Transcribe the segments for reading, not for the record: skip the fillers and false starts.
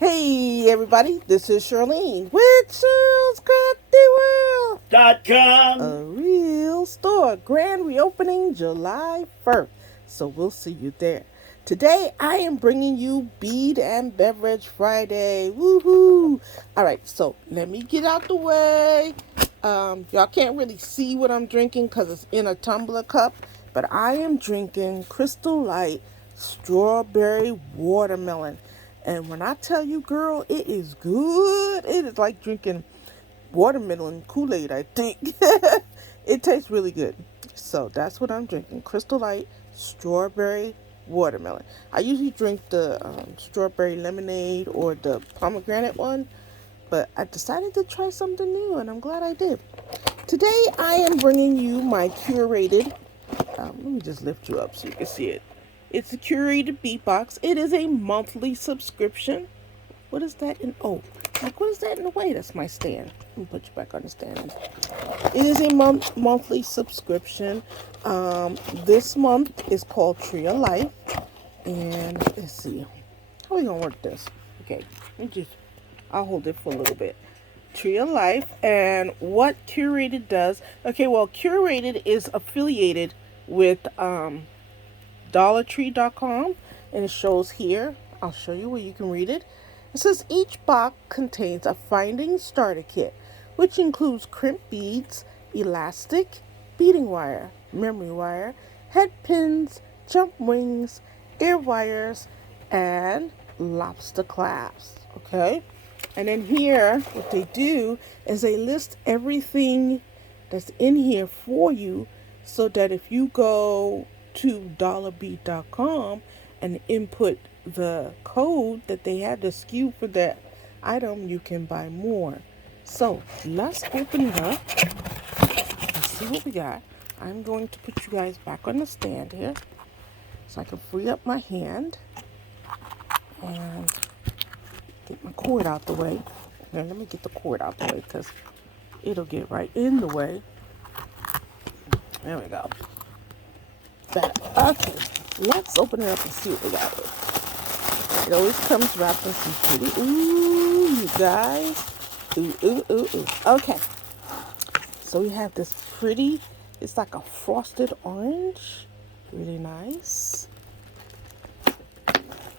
Hey everybody, this is Shirlene with Shirlscraftyworld.com. A real store. Grand reopening July 1st. So we'll see you there. Today I am bringing you Bead and Beverage Friday. Woohoo! Alright, so let me get out the way. Y'all can't really see what I'm drinking because it's in a tumbler cup. But I am drinking Crystal Light Strawberry Watermelon. And when I tell you, girl, it is good. It is like drinking watermelon Kool-Aid, I think. It tastes really good. So that's what I'm drinking. Crystal Light Strawberry Watermelon. I usually drink the strawberry lemonade or the pomegranate one. But I decided to try something new, and I'm glad I did. Today, I am bringing you my curated. Let me just lift you up so you can see it. It's a curated beat box. It is a monthly subscription. What is that in? Oh, like what is that in the way? That's my stand. Let me put you back on the stand. It is a monthly subscription. This month is called Tree of Life, and let's see. How are we gonna work this? Okay, I'll hold it for a little bit. Tree of Life, and what Curated does. Okay, well, Curated is affiliated with DollarTree.com, and it shows here. I'll show you where you can read it. It says each box contains a finding starter kit, which includes crimp beads, elastic, beading wire, memory wire, head pins, jump rings, ear wires, and lobster clasps. Okay? And then here, what they do is they list everything that's in here for you so that if you go to dollarbeat.com and input the code that they had, the SKU for that item, you can buy more. So let's open it up and see what we got. I'm going to put you guys back on the stand here so I can free up my hand and get my cord out the way. Now let me get the cord out the way because it'll get right in the way. There we go. That. Okay, let's open it up and see what we got. It always comes wrapped in some pretty. Ooh, you guys. Ooh, ooh, ooh, ooh. Okay. So we have this pretty, it's like a frosted orange. Really nice.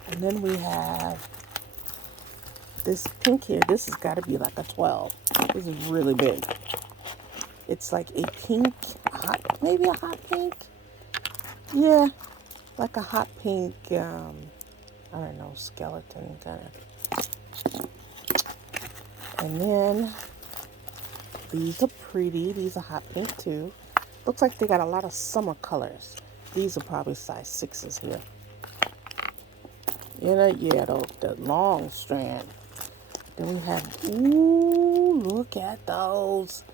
And then we have this pink here. This has got to be like a 12. This is really big. It's like a pink, maybe a hot pink. Yeah, like a hot pink, I don't know, skeleton kind of. And then these are pretty. These are hot pink too. Looks like they got a lot of summer colors. These are probably size 6s here. Yeah, the long strand. Then we have, ooh, look at those.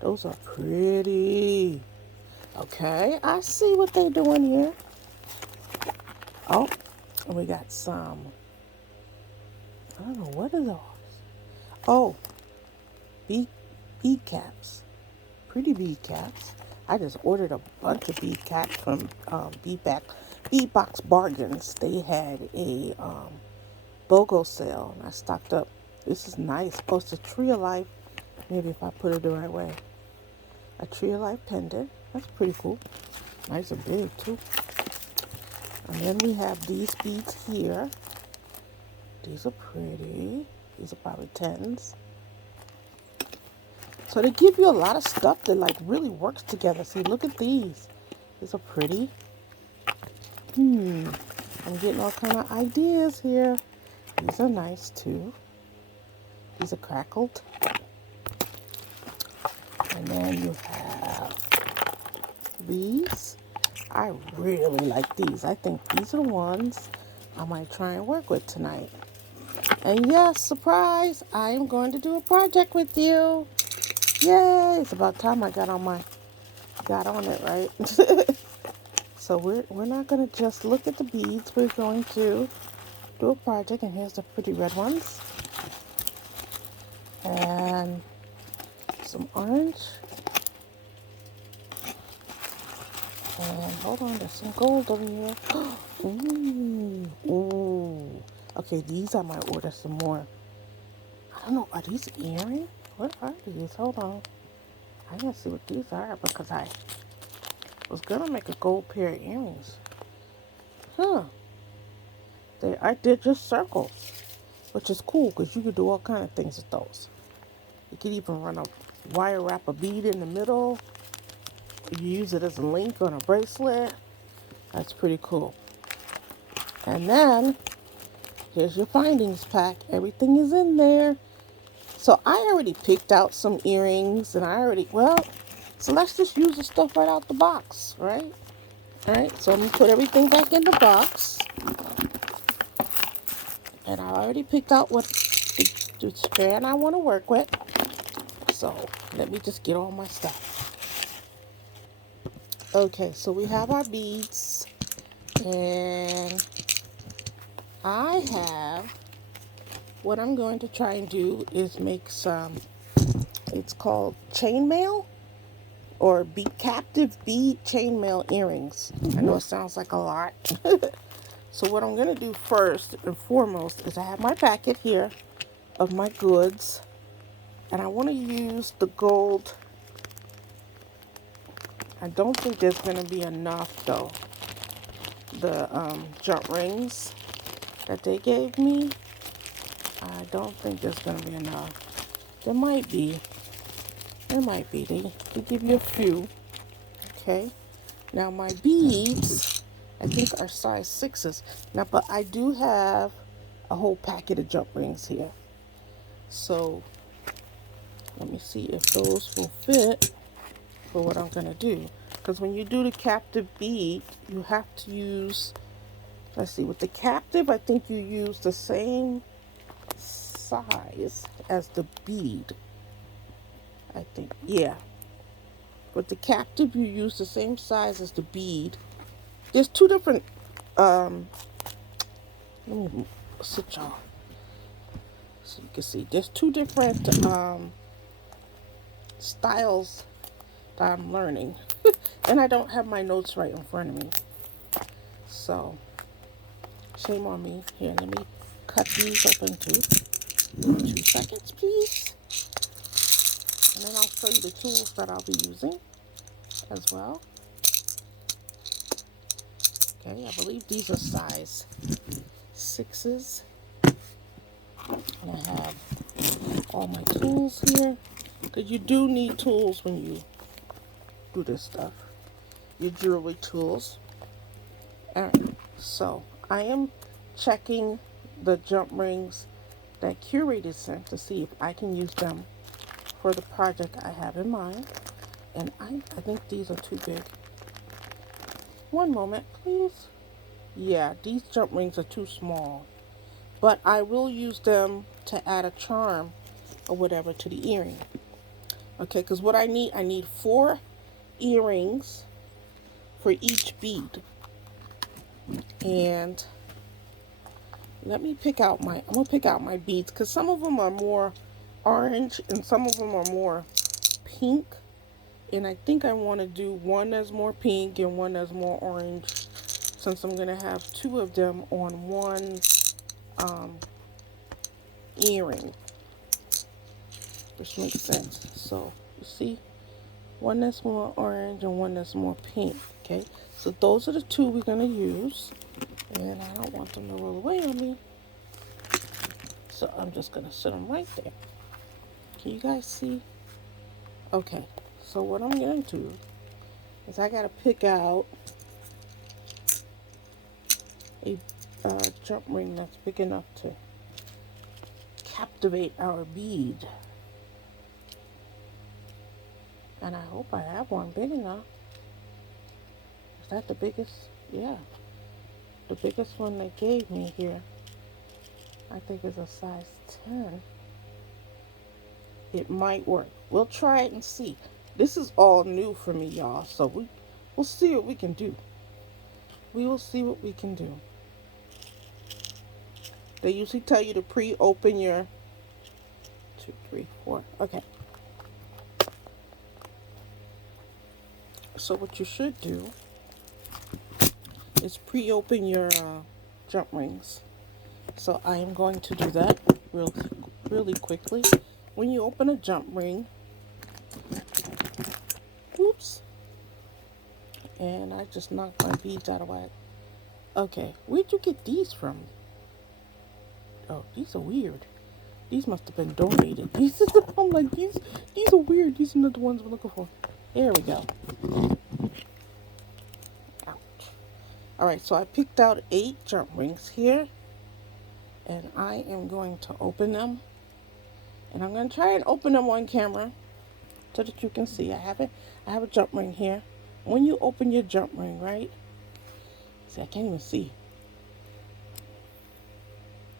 Those are pretty. Okay, I see what they're doing here. Oh, and we got some. I don't know, what are those? Oh, bead caps. Pretty bead caps. I just ordered a bunch of bead caps from Bead Box Bargains. They had a BOGO sale, and I stocked up. This is nice. Oh, it's a Tree of Life. Maybe if I put it the right way. A Tree of Life pendant. That's pretty cool. Nice and big, too. And then we have these beads here. These are pretty. These are probably 10s. So they give you a lot of stuff that like really works together. See, look at these. These are pretty. I'm getting all kind of ideas here. These are nice too. These are crackled. And then you have these. I really like these. I think these are the ones I might try and work with tonight. And yes, surprise, I am going to do a project with you. Yay! It's about time I got on it, right? So we're not going to just look at the beads. We're going to do a project. And here's the pretty red ones. And some orange. And hold on, there's some gold over here. Ooh. Okay, these I might order some more. I don't know, are these earrings? What are these? Hold on. I gotta see what these are because I was gonna make a gold pair of earrings. Huh. They're just circles, which is cool because you could do all kind of things with those. You could even run a wire wrap a bead in the middle. You use it as a link on a bracelet. That's pretty cool. And then here's your findings pack. Everything is in there. So I already picked out some earrings and so let's just use the stuff right out the box, right? All right, so I'm gonna put everything back in the box. And I already picked out what the strand I want to work with. So let me just get all my stuff. Okay, so we have our beads. And I have, what I'm going to try and do is make some, it's called chainmail or captive bead chainmail earrings. I know it sounds like a lot. So what I'm going to do first and foremost is I have my packet here of my goods. And I want to use the gold. I don't think there's going to be enough though. The jump rings that they gave me, I don't think there's going to be enough. There might be. They give you a few. Okay. Now my beads, I think are size 6s. Now, but I do have a whole packet of jump rings here. So let me see if those will fit for what I'm going to do. Because when you do the captive bead, you have to use, let's see, with the captive, I think you use the same size as the bead. I think, yeah. With the captive, you use the same size as the bead. There's two different, let me sit y'all so you can see. There's two different styles that I'm learning. And I don't have my notes right in front of me. So, shame on me. Here, let me cut these open too. 2 seconds, please. And then I'll show you the tools that I'll be using as well. Okay, I believe these are size 6s. And I have all my tools here. Because you do need tools when you do this stuff. Your jewelry tools. Alright, so I am checking the jump rings that Curated sent to see if I can use them for the project I have in mind. And I think these are too big. One moment, please. Yeah, these jump rings are too small. But I will use them to add a charm or whatever to the earring. Okay, because what I need 4 earrings for each bead. And let me pick out I'm going to pick out my beads because some of them are more orange and some of them are more pink. And I think I want to do one that's more pink and one that's more orange, since I'm going to have 2 of them on one earring, which makes sense. So you see, one that's more orange and one that's more pink. Okay, so those are the 2 we're going to use, and I don't want them to roll away on me, so I'm just going to set them right there. Can you guys see? Okay, so what I'm going to do is I got to pick out a jump ring that's big enough to captivate our bead. And I hope I have one big enough. Is that the biggest? Yeah. The biggest one they gave me here, I think, is a size 10. It might work. We'll try it and see. This is all new for me, y'all. So we'll see what we can do. We will see what we can do. They usually tell you to pre-open your 2, 3, 4. Okay. So what you should do is pre-open your jump rings. So I am going to do that really quickly. When you open a jump ring, oops, and I just knocked my beads out of whack. Okay, where'd you get these from? Oh, these are weird. These must have been donated. I'm like, these are weird. These are not the ones we're looking for. There we go. Ouch. Alright, so I picked out 8 jump rings here. And I am going to open them. And I'm going to try and open them on camera so that you can see. I have a jump ring here. When you open your jump ring, right? See, I can't even see.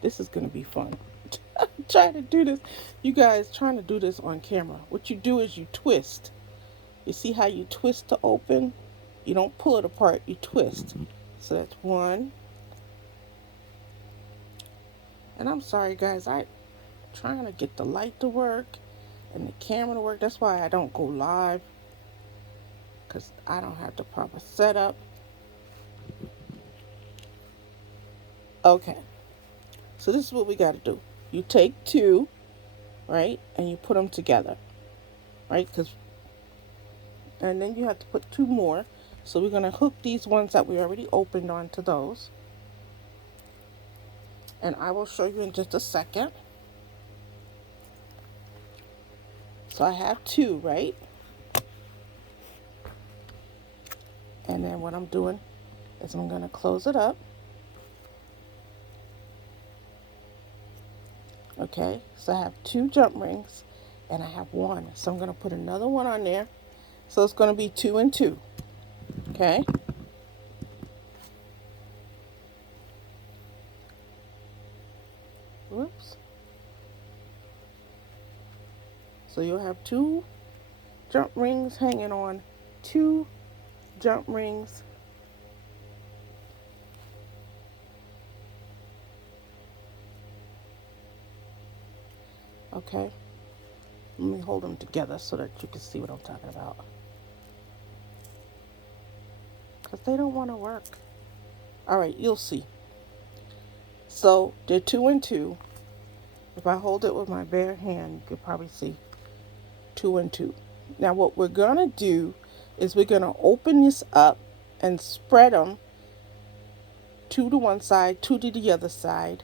This is going to be fun. Trying to do this. You guys trying to do this on camera. What you do is you twist. You see how you twist to open? You don't pull it apart, you twist. So that's 1. And I'm sorry guys, I'm trying to get the light to work and the camera to work. That's why I don't go live, because I don't have the proper setup. Okay, so this is what we got to do. You take 2, right, and you put them together, right, and then you have to put 2 more. So we're going to hook these ones that we already opened onto those, and I will show you in just a second. So I have 2, right? And then what I'm doing is I'm going to close it up. Okay, so I have 2 jump rings and I have 1. So I'm going to put another one on there. So it's going to be 2 and 2. Okay. Whoops. So you'll have 2 jump rings hanging on 2 jump rings. Okay. Let me hold them together so that you can see what I'm talking about. Because they don't want to work. Alright, you'll see. So they're 2 and 2. If I hold it with my bare hand, you could probably see 2 and 2. Now what we're going to do is we're going to open this up and spread them 2 to one side, 2 to the other side,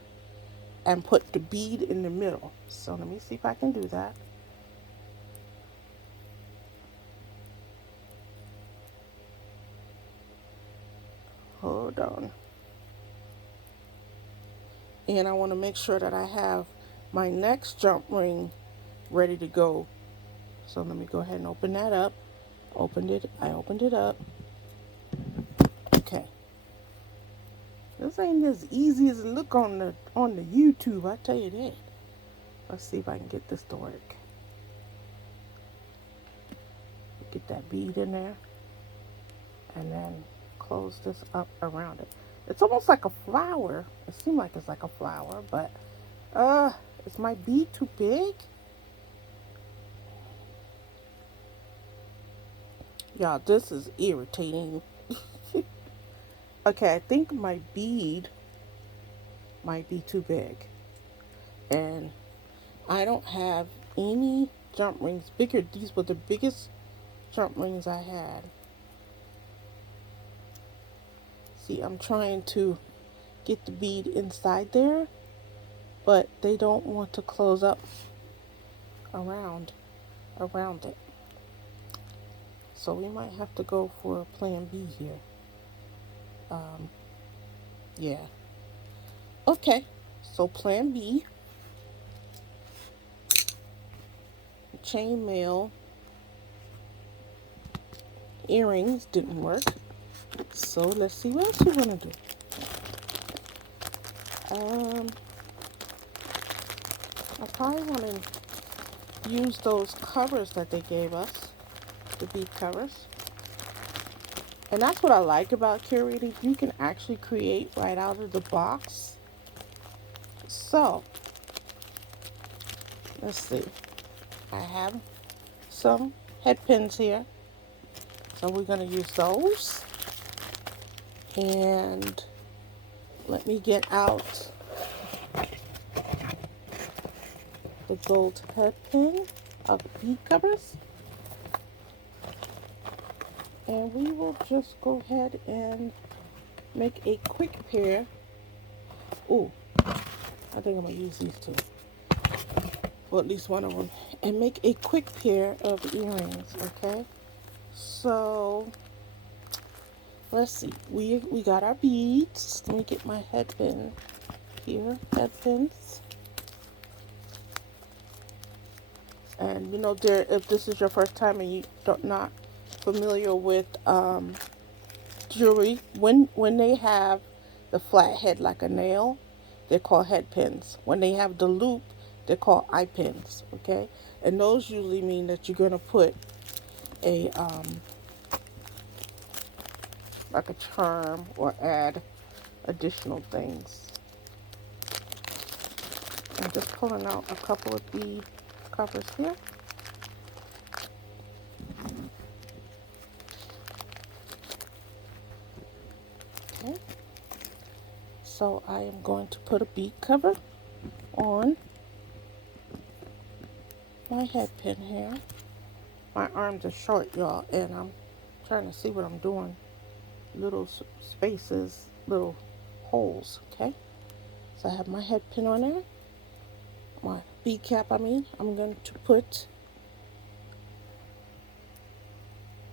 and put the bead in the middle. So let me see if I can do that. Hold on. And I want to make sure that I have my next jump ring ready to go. So let me go ahead and open that up. I opened it up. Okay. This ain't as easy as it look on the YouTube, I tell you that. Let's see if I can get this to work. Get that bead in there. And then close this up around it. It's almost like a flower. It seems like it's like a flower, but is my bead too big? Y'all, this is irritating. Okay, I think my bead might be too big. And I don't have any jump rings bigger. These were the biggest jump rings I had. See, I'm trying to get the bead inside there, but they don't want to close up around it. So we might have to go for a plan B here. Yeah. Okay, so plan B. Chainmail earrings didn't work. So let's see what else we're gonna do. I probably want to use those covers that they gave us, the bead covers. And that's what I like about Curated. You can actually create right out of the box. So, let's see. I have some head pins here. So we're going to use those. And let me get out the gold head pin of bead covers. And we will just go ahead and make a quick pair. Ooh, I think I'm going to use these two. Or at least one of them. And make a quick pair of earrings, okay? So, let's see. We got our beads. Let me get my head pin here. Head pins. And you know, there, if this is your first time and you're not familiar with jewelry, when they have the flat head like a nail, they're called head pins. When they have the loop, they're called eye pins. Okay, and those usually mean that you're gonna put a like a charm or add additional things. I'm just pulling out a couple of bead covers here. Okay. So I am going to put a bead cover on my head pin here. My arms are short, y'all, and I'm trying to see what I'm doing. Little spaces, little holes, okay? So I have my head pin on there. My bead cap, I'm going to put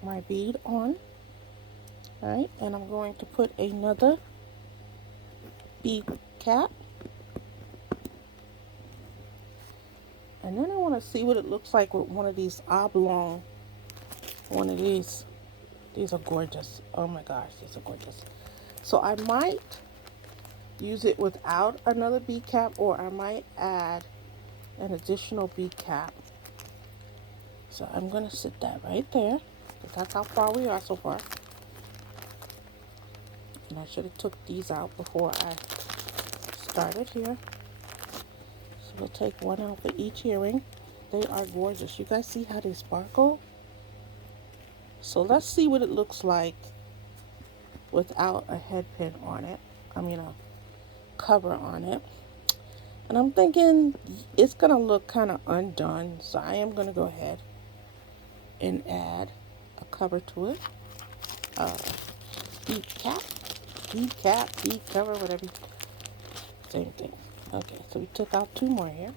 my bead on. Alright, and I'm going to put another bead cap. And then I want to see what it looks like with one of these oblong, one of these. These are gorgeous. Oh my gosh, these are gorgeous. So I might use it without another bead cap, or I might add an additional bead cap. So I'm going to sit that right there. That's how far we are so far. And I should have took these out before I started here. So we'll take one out for each earring. They are gorgeous. You guys see how they sparkle? So let's see what it looks like without a head pin on it. A cover on it. And I'm thinking it's going to look kind of undone. So I am going to go ahead and add a cover to it. Bead cap, bead cover, whatever. Same thing. Okay, so we took out two more here.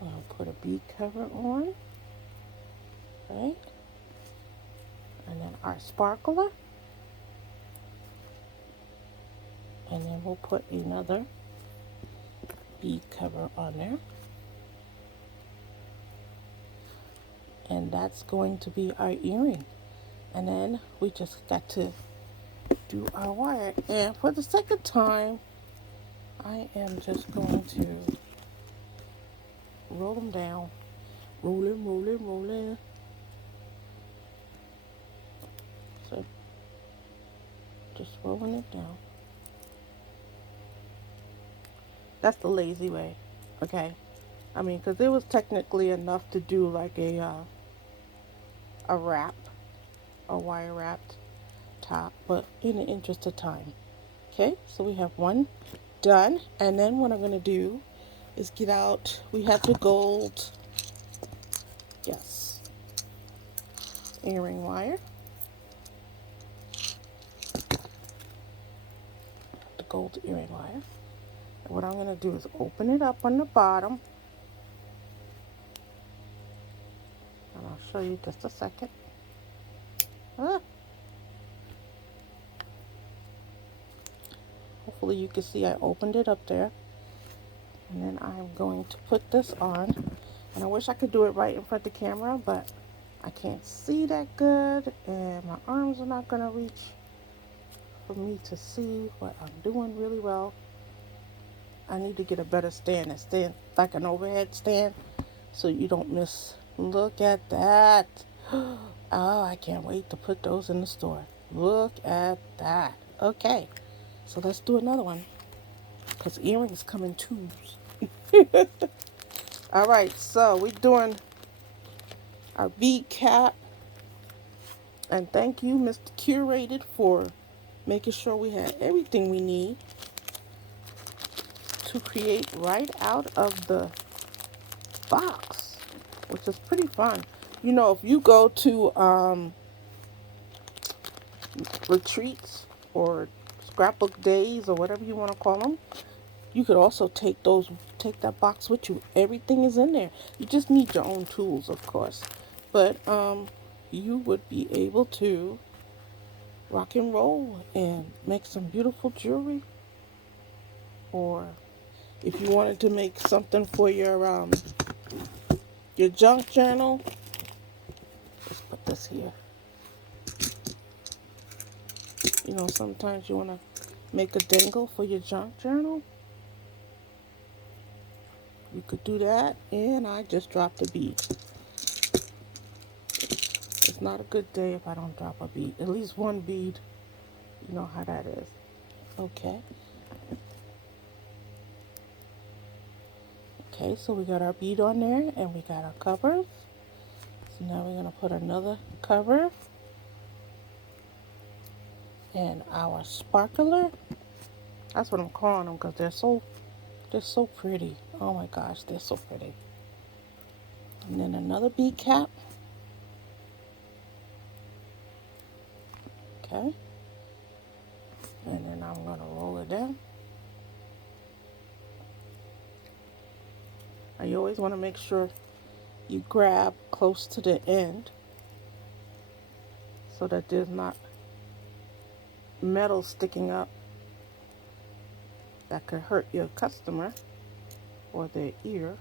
And I'll put a bead cover on. Right? And then our sparkler. And then we'll put another bead cover on there. And that's going to be our earring. And then we just got to do our wire. And for the second time, I am just going to roll them down. Rolling. So just rolling it down. That's the lazy way, okay? Because it was technically enough to do like a wrap, a wire wrapped top, but in the interest of time. Okay, so we have one done, and then what I'm going to do is get out, we have the gold, yes, earring wire. The gold earring wire. And what I'm going to do is open it up on the bottom. And I'll show you just a second. Hopefully you can see I opened it up there. And then I'm going to put this on. And I wish I could do it right in front of the camera, but I can't see that good. And my arms are not going to reach for me to see what I'm doing really well. I need to get a better stand. A stand like an overhead stand so you don't miss. Look at that. Oh, I can't wait to put those in the store. Look at that. Okay, so let's do another one, because earrings come in tubes. All right, so we're doing our bead cap. And thank you, Mr. Curated, for making sure we have everything we need to create right out of the box, which is pretty fun. You know, if you go to retreats or scrapbook days or whatever you want to call them, you could also take that box with you. Everything is in there. You just need your own tools, of course. But you would be able to rock and roll and make some beautiful jewelry. Or if you wanted to make something for your junk journal, let's put this here. You know, sometimes you want to make a dangle for your junk journal. You could do that. And I just dropped a bead. It's not a good day if I don't drop a bead. At least one bead. You know how that is. Okay. Okay, so we got our bead on there and we got our covers. So now we're going to put another cover and our sparkler. That's what I'm calling them because they're so pretty. Oh my gosh, they're so pretty. And then another bead cap. Okay. And then I'm going to roll it down. Now you always want to make sure you grab close to the end so that there's not metal sticking up that could hurt your customer or their ear.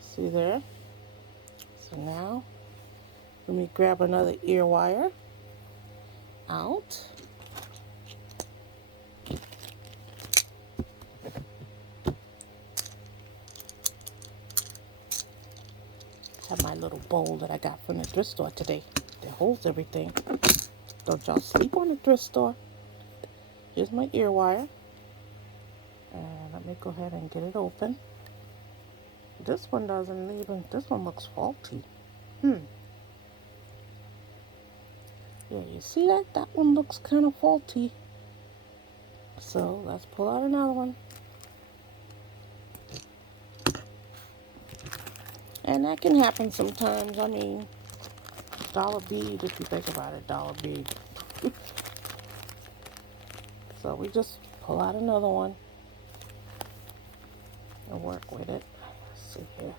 See there? So now let me grab another ear wire out. Have my little bowl that I got from the thrift store today that holds everything. Don't y'all sleep on the thrift store. Here's my ear wire. And let me go ahead and get it open. This one doesn't even, this one looks faulty. Yeah, you see that? That one looks kind of faulty. So let's pull out another one. And that can happen sometimes. I mean, dollar bead, if you think about it, dollar bead. So we just pull out another one and work with it. Let's see here.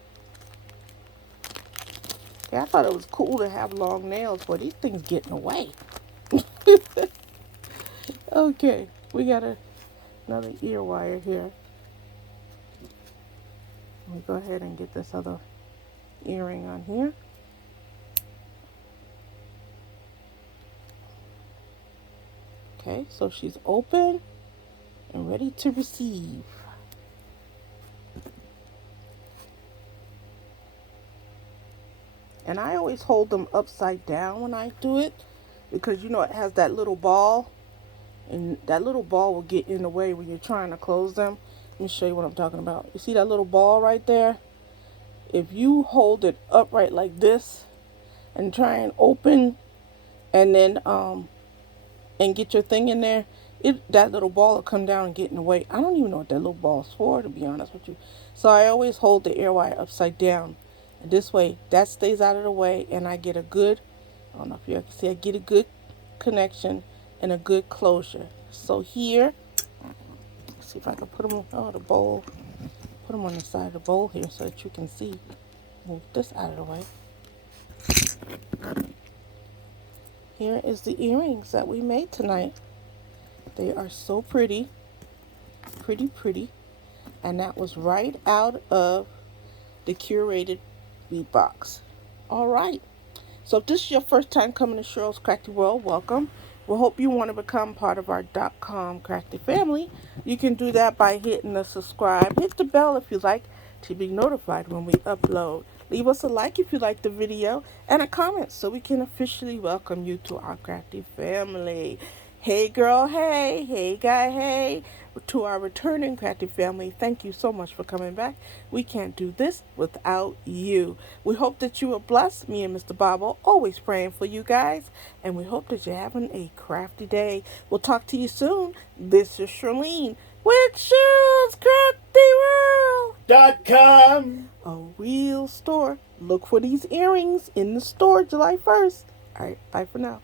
Yeah, I thought it was cool to have long nails, but these things get in the way. Okay, we got another ear wire here. Let me go ahead and get this other earring on here. Okay, so she's open and ready to receive. And I always hold them upside down when I do it because you know it has that little ball, and that little ball will get in the way when you're trying to close them. Let me show you what I'm talking about. You see that little ball right there? If you hold it upright like this and try and open and then and get your thing in there, that little ball will come down and get in the way. I don't even know what that little ball's for, to be honest with you. So I always hold the ear wire upside down. And this way, that stays out of the way, and I get a good, I don't know if you can see, I get a good connection and a good closure. So here, let's see if I can put them on the bowl. Put them on the side of the bowl here so that you can see. Move this out of the way. Here is the earrings that we made tonight. They are so pretty. Pretty. And that was right out of the Curated bead box. All right. So if this is your first time coming to Shirlscraftyworld, welcome. We hope you want to become part of our .com crafty family. You can do that by hitting the subscribe. Hit the bell if you like to be notified when we upload. Leave us a like if you like the video and a comment so we can officially welcome you to our crafty family. Hey girl, hey, hey guy, hey. To our returning crafty family, thank you so much for coming back. We can't do this without you. We hope that you are blessed. Me and Mr. Bob are always praying for you guys, and we hope that you're having a crafty day. We'll talk to you soon. This is Shirlene with Shirlscraftyworld.com. a real store. Look for these earrings in the store July 1st. All right, bye for now.